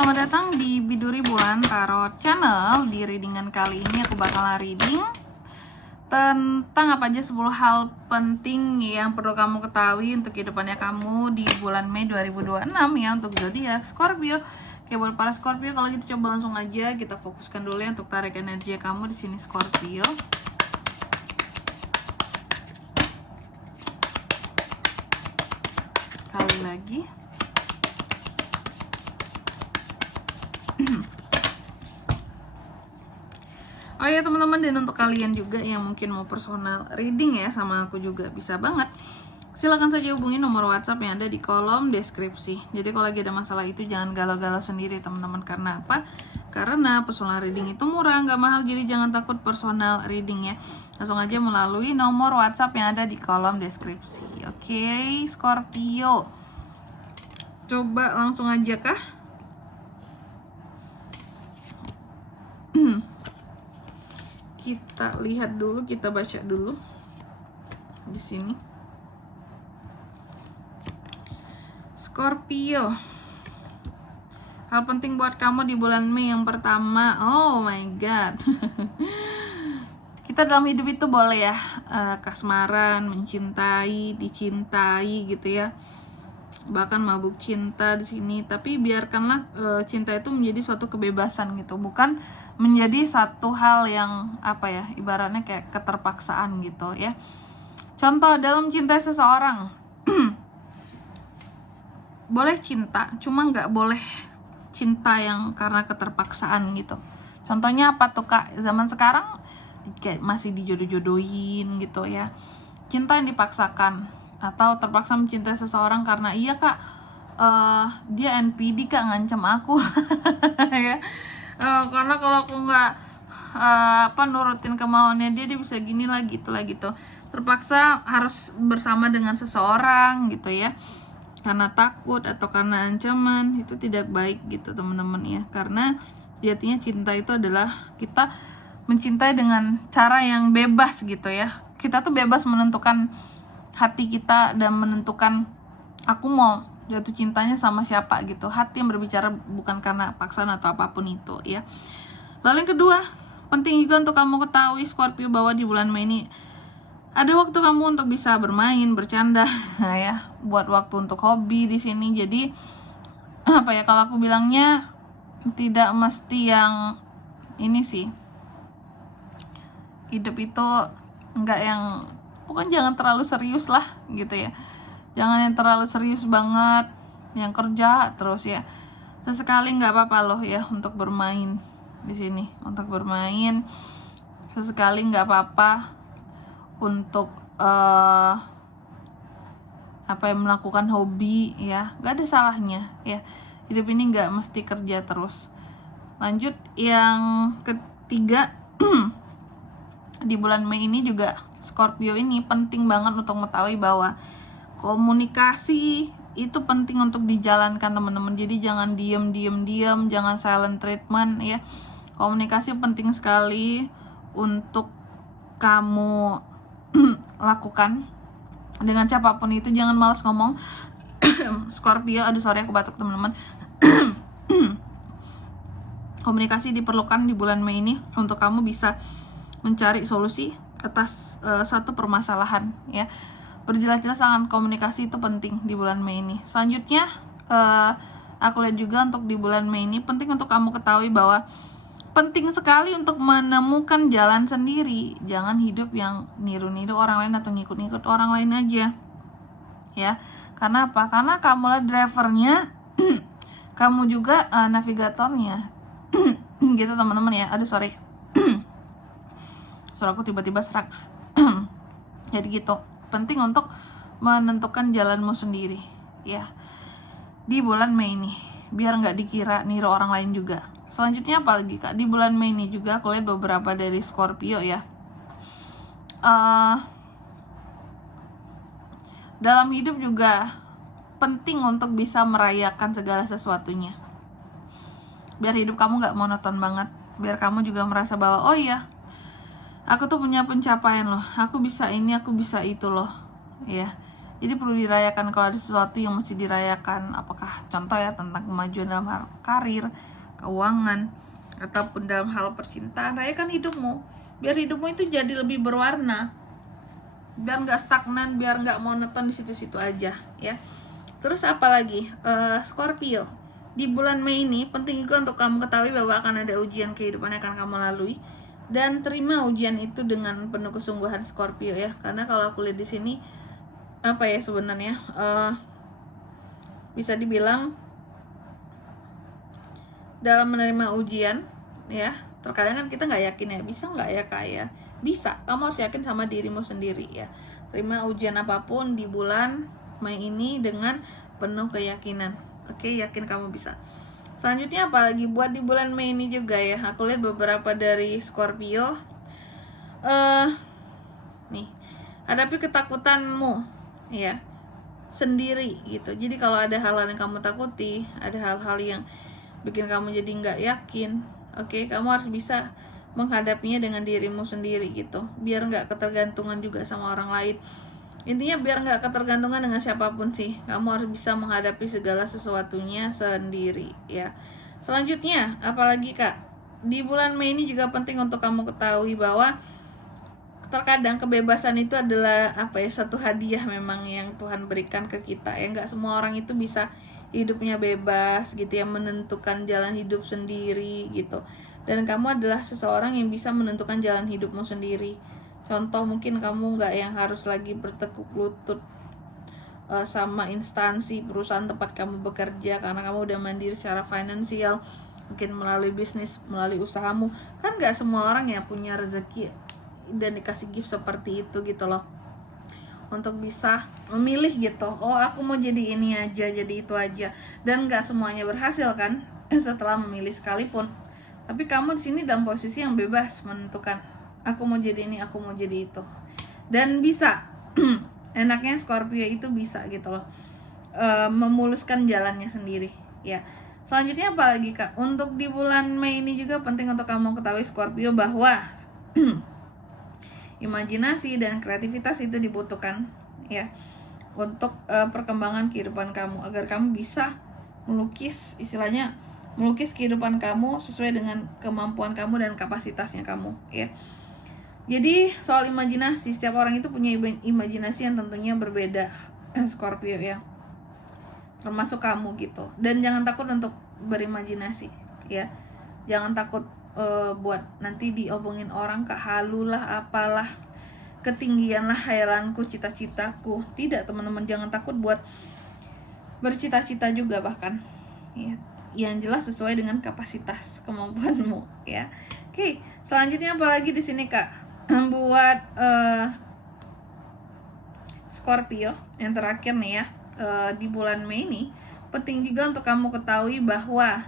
selamat datang di Biduri Bulan Tarot Channel. Di readingan kali ini aku bakalan reading tentang apa aja 10 hal penting yang perlu kamu ketahui untuk kehidupannya kamu di bulan Mei 2026 ya, untuk zodiak Scorpio. Oke, buat para Scorpio, kalau gitu coba langsung aja kita fokuskan dulu ya untuk tarik energi kamu di sini Scorpio. Sekali lagi. Oh ya teman-teman, dan untuk kalian juga yang mungkin mau personal reading ya sama aku juga bisa banget. Silahkan saja hubungi nomor WhatsApp yang ada di kolom deskripsi. Jadi kalau lagi ada masalah itu jangan galau-galau sendiri teman-teman. Karena apa? Karena personal reading itu murah, nggak mahal. Jadi jangan takut personal reading ya. Langsung aja melalui nomor WhatsApp yang ada di kolom deskripsi. Oke, Scorpio. Coba langsung aja kah? Kita lihat dulu, kita baca dulu di sini. Scorpio, hal penting buat kamu di bulan Mei yang pertama. Oh my god. Kita dalam hidup itu boleh ya kasmaran, mencintai, dicintai gitu ya. Bahkan mabuk cinta di sini, tapi biarkanlah cinta itu menjadi suatu kebebasan gitu, bukan menjadi satu hal yang apa ya, ibaratnya kayak keterpaksaan gitu ya. Contoh dalam cinta seseorang, boleh cinta, cuma nggak boleh cinta yang karena keterpaksaan gitu. Contohnya apa tuh kak? Zaman sekarang kayak masih dijodoh-jodohin gitu ya, cinta yang dipaksakan atau terpaksa mencintai seseorang karena iya kak, dia NPD kak, ngancem aku. Ya, karena kalau aku nggak nurutin kemauannya dia bisa gini lagi gitu, terpaksa harus bersama dengan seseorang gitu ya, karena takut atau karena ancaman. Itu tidak baik gitu teman-teman ya, karena sejatinya cinta itu adalah kita mencintai dengan cara yang bebas gitu ya. Kita tuh bebas menentukan hati kita dan menentukan aku mau jatuh cintanya sama siapa gitu. Hati yang berbicara, bukan karena paksaan atau apapun itu ya. Lalu yang kedua, penting juga untuk kamu ketahui Scorpio bahwa di bulan Mei ini ada waktu kamu untuk bisa bermain, bercanda ya, buat waktu untuk hobi di sini. Jadi apa ya, kalau aku bilangnya tidak mesti yang ini sih. Hidup itu enggak yang, pokoknya jangan terlalu serius lah gitu ya. Jangan yang terlalu serius banget, yang kerja terus ya. Sesekali nggak apa-apa loh ya untuk bermain di sini, untuk bermain. Sesekali nggak apa-apa untuk melakukan hobi ya. Nggak ada salahnya ya. Hidup ini nggak mesti kerja terus. Lanjut yang ketiga. Di bulan Mei ini juga Scorpio ini penting banget untuk mengetahui bahwa komunikasi itu penting untuk dijalankan teman-teman. Jadi jangan diam, jangan silent treatment ya. Komunikasi penting sekali untuk kamu lakukan dengan siapapun itu. Jangan malas ngomong. Scorpio, aduh sorry aku batuk teman-teman. Komunikasi diperlukan di bulan Mei ini untuk kamu bisa mencari solusi atas satu permasalahan ya. Berjelas-jelas sangat komunikasi itu penting di bulan Mei ini. Selanjutnya aku lihat juga untuk di bulan Mei ini penting untuk kamu ketahui bahwa penting sekali untuk menemukan jalan sendiri. Jangan hidup yang niru-niru orang lain atau ngikut-ngikut orang lain aja ya. Karena apa? Karena kamulah drivernya, kamu juga navigatornya. Gitu teman-teman ya. Aduh sorry, suara aku tiba-tiba serak. Jadi gitu, penting untuk menentukan jalanmu sendiri ya di bulan Mei ini, biar nggak dikira niru orang lain juga. Selanjutnya apa lagi kak? Di bulan Mei ini juga aku lihat beberapa dari Scorpio ya, dalam hidup juga penting untuk bisa merayakan segala sesuatunya, biar hidup kamu nggak monoton banget. Biar kamu juga merasa bahwa oh iya, aku tuh punya pencapaian loh, aku bisa ini, aku bisa itu loh ya. Jadi perlu dirayakan kalau ada sesuatu yang mesti dirayakan, apakah contoh ya tentang kemajuan dalam hal karir, keuangan, ataupun dalam hal percintaan. Rayakan hidupmu, biar hidupmu itu jadi lebih berwarna, biar nggak stagnan, biar nggak monoton di situ-situ aja ya. Terus apalagi Scorpio, di bulan Mei ini penting juga untuk kamu ketahui bahwa akan ada ujian kehidupan yang akan kamu lalui, dan terima ujian itu dengan penuh kesungguhan Scorpio ya. Karena kalau aku lihat di sini apa ya sebenarnya bisa dibilang dalam menerima ujian ya, terkadang kan kita nggak yakin ya, bisa nggak ya Kak ya. Bisa, kamu harus yakin sama dirimu sendiri ya. Terima ujian apapun di bulan Mei ini dengan penuh keyakinan. Oke, yakin kamu bisa. Selanjutnya apalagi buat di bulan Mei ini juga ya, aku lihat beberapa dari Scorpio nih, hadapi ketakutanmu ya sendiri gitu. Jadi kalau ada hal-hal yang kamu takuti, ada hal-hal yang bikin kamu jadi nggak yakin, oke, kamu harus bisa menghadapinya dengan dirimu sendiri gitu, biar nggak ketergantungan juga sama orang lain. Intinya biar nggak ketergantungan dengan siapapun sih, kamu harus bisa menghadapi segala sesuatunya sendiri ya. Selanjutnya apalagi Kak, di bulan Mei ini juga penting untuk kamu ketahui bahwa terkadang kebebasan itu adalah apa ya, satu hadiah memang yang Tuhan berikan ke kita ya. Nggak semua orang itu bisa hidupnya bebas gitu ya, menentukan jalan hidup sendiri gitu. Dan kamu adalah seseorang yang bisa menentukan jalan hidupmu sendiri. Contoh mungkin kamu nggak yang harus lagi bertekuk lutut sama instansi perusahaan tempat kamu bekerja, karena kamu udah mandiri secara finansial, mungkin melalui bisnis, melalui usahamu. Kan nggak semua orang ya punya rezeki dan dikasih gift seperti itu gitu loh, untuk bisa memilih gitu, oh aku mau jadi ini aja, jadi itu aja. Dan nggak semuanya berhasil kan setelah memilih sekalipun. Tapi kamu di sini dalam posisi yang bebas menentukan, aku mau jadi ini, aku mau jadi itu, dan bisa enaknya Scorpio itu bisa gitu loh memuluskan jalannya sendiri ya. Selanjutnya apalagi Kak, untuk di bulan Mei ini juga penting untuk kamu ketahui Scorpio bahwa imajinasi dan kreativitas itu dibutuhkan ya untuk perkembangan kehidupan kamu, agar kamu bisa melukis, istilahnya melukis kehidupan kamu sesuai dengan kemampuan kamu dan kapasitasnya kamu ya. Jadi soal imajinasi, setiap orang itu punya imajinasi yang tentunya berbeda Scorpio ya, termasuk kamu gitu. Dan jangan takut untuk berimajinasi ya, jangan takut buat nanti diomongin orang kehalu lah, apalah, ketinggian lah hayalanku, cita-citaku. Tidak teman-teman, jangan takut buat bercita-cita juga bahkan ya, yang jelas sesuai dengan kapasitas kemampuanmu ya. Oke, selanjutnya apalagi di sini Kak, buat Scorpio yang terakhir nih ya, di bulan Mei ini penting juga untuk kamu ketahui bahwa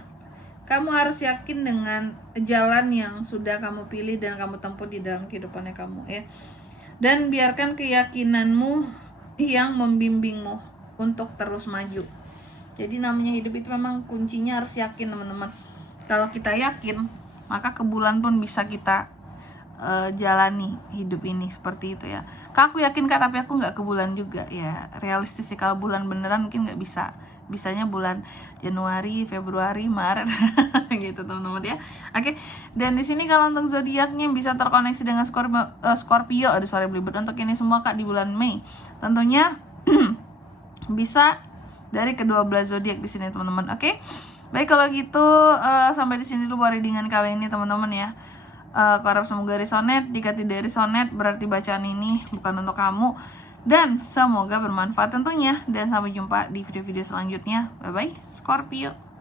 kamu harus yakin dengan jalan yang sudah kamu pilih dan kamu tempuh di dalam kehidupannya kamu ya. Dan biarkan keyakinanmu yang membimbingmu untuk terus maju. Jadi namanya hidup itu memang kuncinya harus yakin teman-teman. Kalau kita yakin, maka ke bulan pun bisa kita jalani hidup ini seperti itu ya. Kak aku yakin Kak, tapi aku nggak ke bulan juga ya. Realistis sih, kalau bulan beneran mungkin nggak bisa. Bisanya bulan Januari, Februari, Maret gitu teman-teman ya. Oke. Dan di sini kalau untuk zodiaknya bisa terkoneksi dengan Scorpio, sorry belibet untuk ini semua Kak di bulan Mei. Tentunya bisa dari kedua belas zodiak di sini teman-teman. Oke. Baik kalau gitu sampai di sini dulu readingan kali ini teman-teman ya. Aku harap semoga resonate. Jika tidak resonate berarti bacaan ini bukan untuk kamu. Dan semoga bermanfaat tentunya. Dan sampai jumpa di video-video selanjutnya. Bye-bye Scorpio.